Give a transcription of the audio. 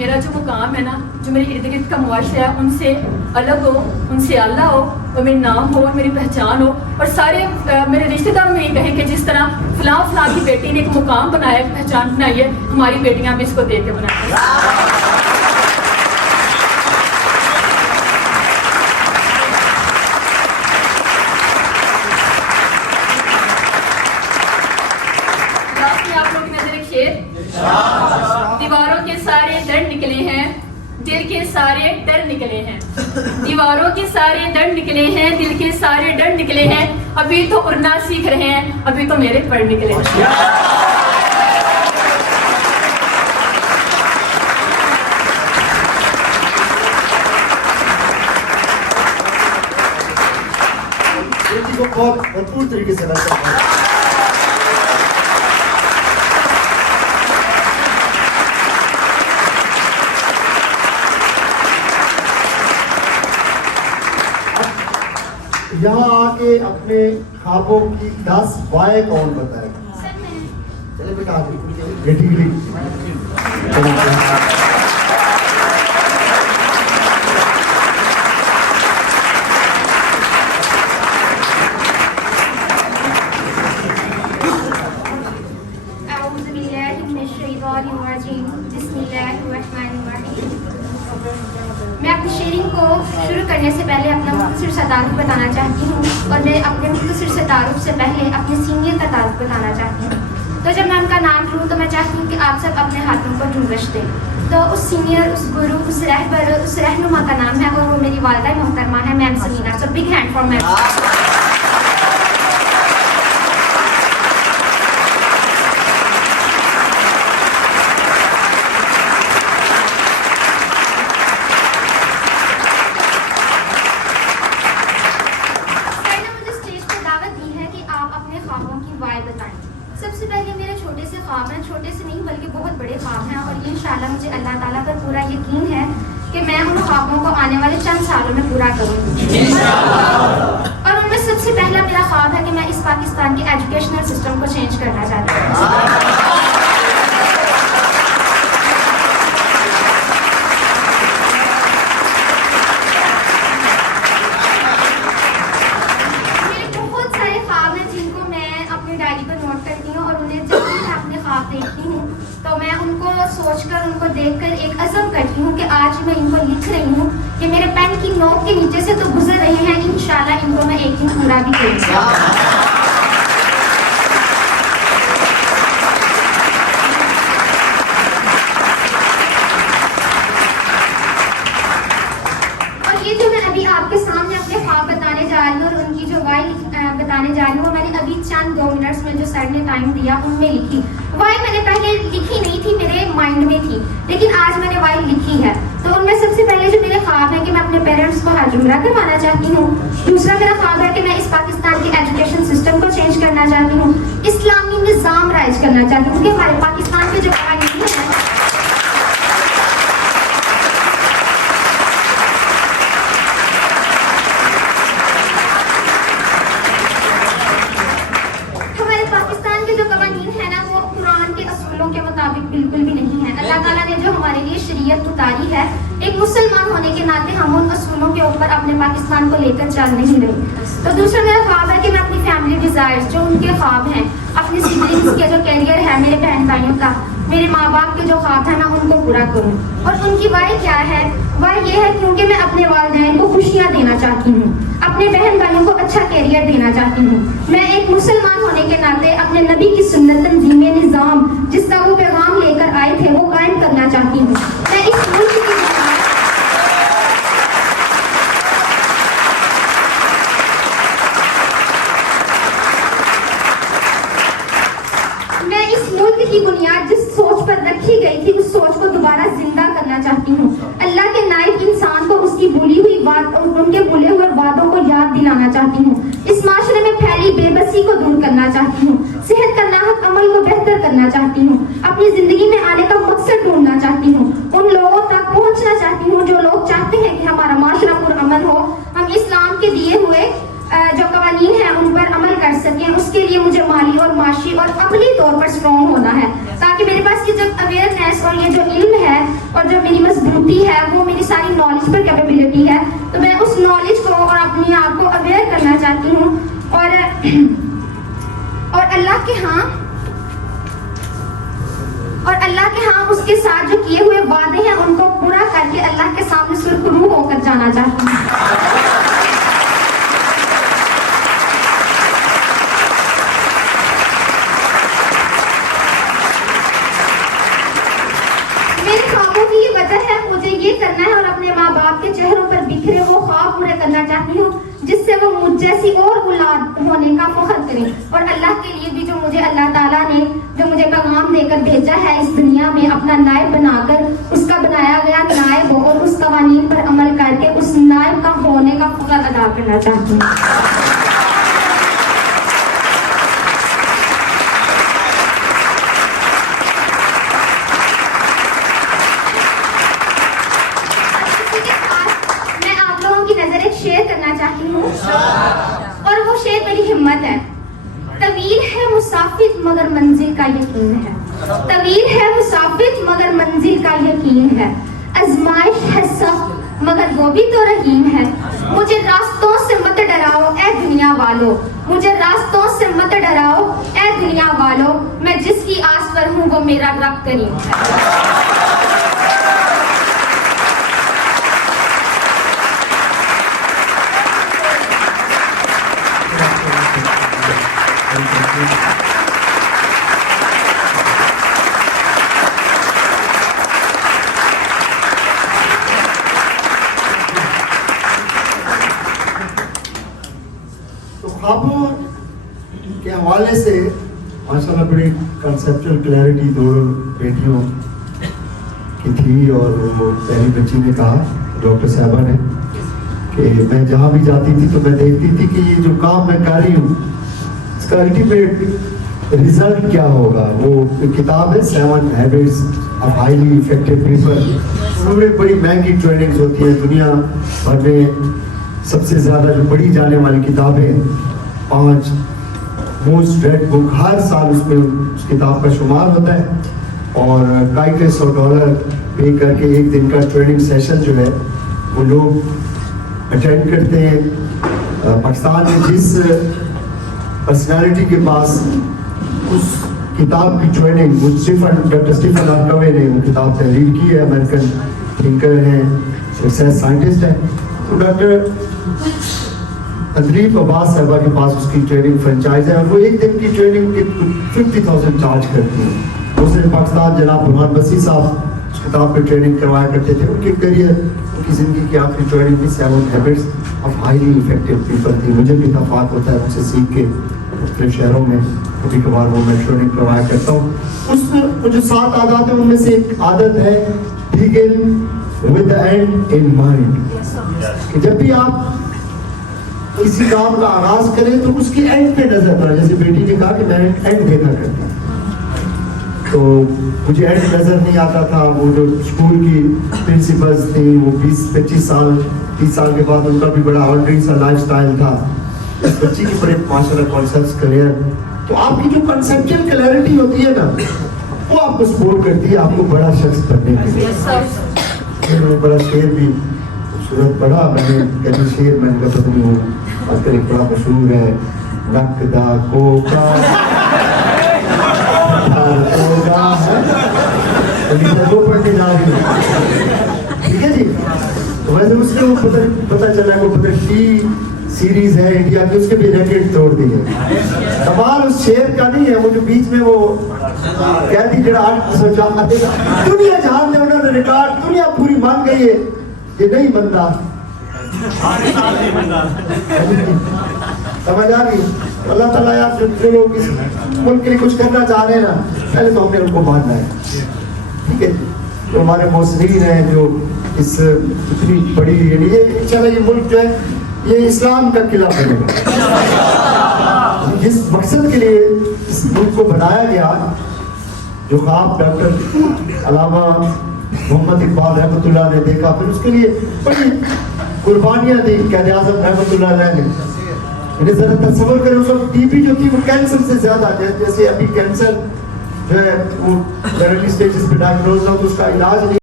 मेरा जो मुकाम है ना, जो मेरे इर्द गिर्द का मुआशरा है, उनसे अलग हो, उनसे आला हो, और मेरा नाम हो, मेरी पहचान हो, और सारे मेरे रिश्तेदार में ये कहें कि जिस तरह फलां की बेटी ने एक मुकाम बनाया, एक पहचान बनाई है, हमारी बेटियां भी इसको देख के बनाएंगी। दीवारों के सारे डर निकले हैं, दिल के सारे डर निकले हैं। दीवारों के सारे डर निकले हैं, दिल के सारे डर निकले हैं। अभी तो उड़ना सीख रहे हैं, अभी तो मेरे पर निकले हैं। को बहुत भरपूर तरीके से रखा है। यहाँ आके अपने ख्वाबों की 10 वाय कौन बताएगा? चले बेटा बेटी के लिए मैं अपनी शेयरिंग को शुरू करने से पहले अपना मुख्तसर सा तारुफ बताना चाहती हूँ, और मैं अपने मुख्तसर से तारुफ से पहले अपने सीनियर का तारुफ बताना चाहती हूँ। तो जब मैं उनका नाम लूँ तो मैं चाहती हूँ कि आप सब अपने हाथों को झुंझ दें। तो उस सीनियर, उस गुरु, उस रहबर, उस रहनुमा का नाम है, और वो मेरी वालिदा मोहतरमा है, ma'am Sameena. So big hand for ma'am. सबसे पहले मेरे छोटे से ख्वाब हैं, छोटे से नहीं बल्कि बहुत बड़े ख्वाब हैं, और इंशाल्लाह मुझे अल्लाह ताला पर पूरा यकीन है कि मैं उन ख्वाबों को आने वाले चंद सालों में पूरा करूँगी। और उनमें सबसे पहला मेरा ख्वाब है कि मैं इस पाकिस्तान के एजुकेशनल सिस्टम को चेंज करना चाहती हूँ। देखती हूँ तो मैं उनको सोचकर, उनको देखकर एक अज़म करती हूँ कि आज मैं इनको लिख रही हूँ कि मेरे पेन की नोक के नीचे से तो गुजर रहे हैं, इंशाल्लाह इनको मैं एक दिन पूरा भी करूँगी। और ये जो मैं अभी आपके सामने अपने ख्वाब बताने जा रही हूँ और उनकी जो वाई बताने जा रही हूँ, मैंने अभी चंद 2 मिनट्स में जो सर ने टाइम दिया उनमें लिखी। वाई मैंने पहले लिखी नहीं थी, मेरे माइंड में थी, लेकिन आज मैंने वाई लिखी है। तो उनमें सबसे पहले जो मेरे ख्वाब है कि मैं अपने पेरेंट्स को हज उम्रा करवाना चाहती हूँ। दूसरा मेरा ख्वाब है कि मैं इस पाकिस्तान के एजुकेशन सिस्टम को चेंज करना चाहती हूँ, इस्लामी निज़ाम राइज करना चाहती हूँ कि हमारे पाकिस्तान के जो कानून है बिल्कुल भी नहीं है। अल्लाह ताला ने जो हमारे लिए शरीयत उतारी है, एक मुसलमान होने के नाते हम उन असूलों के ऊपर अपने पाकिस्तान को लेकर चल नहीं रहे। तो दूसरा मेरा ख्वाब है कि मैं अपनी फैमिली डिजायर्स, जो उनके ख्वाब हैं, अपनी सिबलिंग्स के जो कैरियर है, मेरे बहन भाइयों का, मेरे माँ बाप के जो ख्वाब है, मैं उनको पूरा करूँ। और उनकी वाई क्या है? वाई ये है क्योंकि मैं अपने वालिदैन को खुशियाँ देना चाहती हूँ, अपने बहन भाइयों को अच्छा कैरियर देना चाहती हूँ। मैं एक मुसलमान होने के नाते अपने नबी की सुन्नत तंज़ीम निज़ाम, जिसका वो पैगाम लेकर आए थे, वो कायम करना चाहती हूँ। मैं इस मुल्क की बुनियाद जिस सोच पर रखी गई थी, उस सोच को दोबारा जिंदा करना चाहती हूँ। अल्लाह के नाइब इंसान को उसकी भूली हुई बात, उनके भूले हुए वादों को याद दिलाना चाहती हूँ। इस माशरे में फैली बेबसी को दूर करना चाहती हूँ। सेहत का नाहक अमल को बेहतर करना चाहती हूँ। अपनी जिंदगी में आने का मकसद ढूंढना चाहती हूँ। उन लोगों तक पहुँचना चाहती हूँ जो लोग चाहते हैं कि हमारा माशरा पुरअमन हो, हम इस्लाम के दिए हुए जो कवानीन है उन पर अमल कर सकें। उसके लिए मुझे माली और माशी और अमली तौर पर स्ट्रॉन्ग होना है, ताकि मेरे पास ये जो अवेयरनेस और ये जो इल्म है और जो मेरी ड्यूटी है वो मेरी सारी नॉलेज पर कैपेबिलिटी है, तो मैं उस नॉलेज को और अपने आप को अवेयर करना चाहती हूँ और अल्लाह के हाँ उसके साथ जो किए हुए वादे हैं उनको पूरा करके अल्लाह के सामने सुरखरू होकर जाना चाहती हूँ। मेरे ख्वाबों की ये वजह है, मुझे ये करना है और अपने माँ बाप के चेहरों पर बिखरे वो ख्वाब पूरे करना चाहती हूँ जिससे वो मुझ जैसी और औलाद होने का फख्र करें। और अल्लाह के लिए भी जो मुझे अल्लाह ताला ने जो मुझे पैगाम देकर भेजा है इस दुनिया में अपना नायब बनाकर, उसका बनाया गया नायब हो और उस कवानीन पर अमल करके उस नायब का होने का फख्र अदा करना चाहती हूँ। शेयर करना चाहती हूँ और वो शेर मेरी हिम्मत है। तवील है मुसाफिर मगर मंजिल का यकीन है, तवील है मुसाफिर मगर मंजिल का यकीन है, आजमाइश है सख्त मगर वो भी तो रहीम है। मुझे रास्तों से मत डराओ ऐ दुनिया वालों, मुझे रास्तों से मत डराओ ऐ दुनिया वालों, मैं जिसकी आस पर हूँ वो मेरा रब करीम है। तो ख्वाबों के हवाले से माशाल्लाह बड़ी कंसेप्चुअल क्लैरिटी दोनों बेटियों की थी। और वो पहली बच्ची ने कहा, डॉक्टर साहबा ने, कि मैं जहाँ भी जाती थी तो मैं देखती थी कि ये जो काम मैं कर रही हूँ इसका अल्टीमेट रिजल्ट क्या होगा। वो किताब है 7 habits of highly effective people, उसमें बड़ी महंगी ट्रेनिंग्स होती है दुनिया भर में। सबसे ज़्यादा जो पढ़ी जाने वाली किताबें 5 मोस्ट रेड बुक हर साल उसमें उस किताब का शुमार होता है। और कई $100 पे करके एक दिन का ट्रेनिंग सेशन जो है वो लोग अटेंड करते हैं। पाकिस्तान में जिस पर्सनालिटी के पास उस किताब की ट्रेनिंग, डॉक्टर स्टीफन हॉकवे ने वो किताब तहरीर की है, अमेरिकन थिंकर हैं, सक्सेस साइंटिस्ट हैं। तो डॉक्टर तदरीब अब्बास साहबा के पास उसकी ट्रेनिंग फ्रेंचाइज है और वो एक दिन की ट्रेनिंग के 50,000 चार्ज करती हैं। दूसरे पाकिस्तान जनाब बुरहान बसी साहब उस किताब पर ट्रेनिंग करवाया करते थे। उनके करियर, उनकी ज़िंदगी की आखिरी ट्रेनिंग भी 7 habits of highly effective people थी। मुझे भी इत्तेफाक होता है उनसे सीख के अपने शहरों में कभी कभार वो मैं ट्रेनिंग करवाया करता हूँ। उसमें जो 7 आदत है उनमें से एक आदत है begin with the and in mind, कि जब भी आप किसी काम का आगाज करें तो उसकी एंड पे नजर पड़ा। जैसे बेटी ने कहा कि मैं एंड देखा करता, तो मुझे एंड नजर नहीं आता था। वो जो स्कूल की प्रिंसिपल्स थी वो 20-25 साल 30 साल के बाद उनका भी बड़ा ऑर्डनरी सा लाइफस्टाइल था। इस बच्ची की बड़े माशाल्लाह कॉन्सेप्ट्स क्लियर। तो आपकी जो कंसेप्चुअल क्लैरिटी होती है ना वो आपको सपोर्ट करती है आपको बड़ा शख्स बनने के लिए। बड़ा शेर भी खूबसूरत पढ़ा मैंने, कभी शेर मैंने कहा पता नहीं हूँ आजकल एक बड़ा मशहूर है, नकदा कोका वो पढ़ के जा रही हूँ, ठीक है जी। तो वैसे उसके वो पता चला वो पता टी सीरीज है इंडिया की, उसके भी रिकॉर्ड तोड़ दी है। कमाल उस शेर का नहीं है, वो जो बीच में वो कहती जरा 8 दुनिया जहान में उन्होंने रिकॉर्ड, दुनिया पूरी मान गई है ये नहीं बनता। समझ आ रही? अल्लाह ताला यार जो लोग इस मुल्क के लिए कुछ करना चाह रहे हैं ना, पहले तो हमने उनको मानना है, ठीक है। तो हमारे मौसरीन हैं जो इस इतनी बड़ी ये चला ये मुल्क जो है ये इस्लाम का किला बनेगा। जिस मकसद के लिए इस मुल्क को बनाया गया, जो ख्वाब डॉक्टर अलामा मोहम्मद इकबाल रहमतुल्लाह ने देखा, फिर उसके लिए बड़ी कुर्बानियां दी कैद आज़म रहमतुल्लाह ने। इन्हें जरा तस्वर करें, उस वक्त टीबी जो थी वो कैंसर से ज्यादा, जैसे अभी कैंसर जो है वो अर्ली स्टेजेस पे डायग्नोज हो तो उसका इलाज नहीं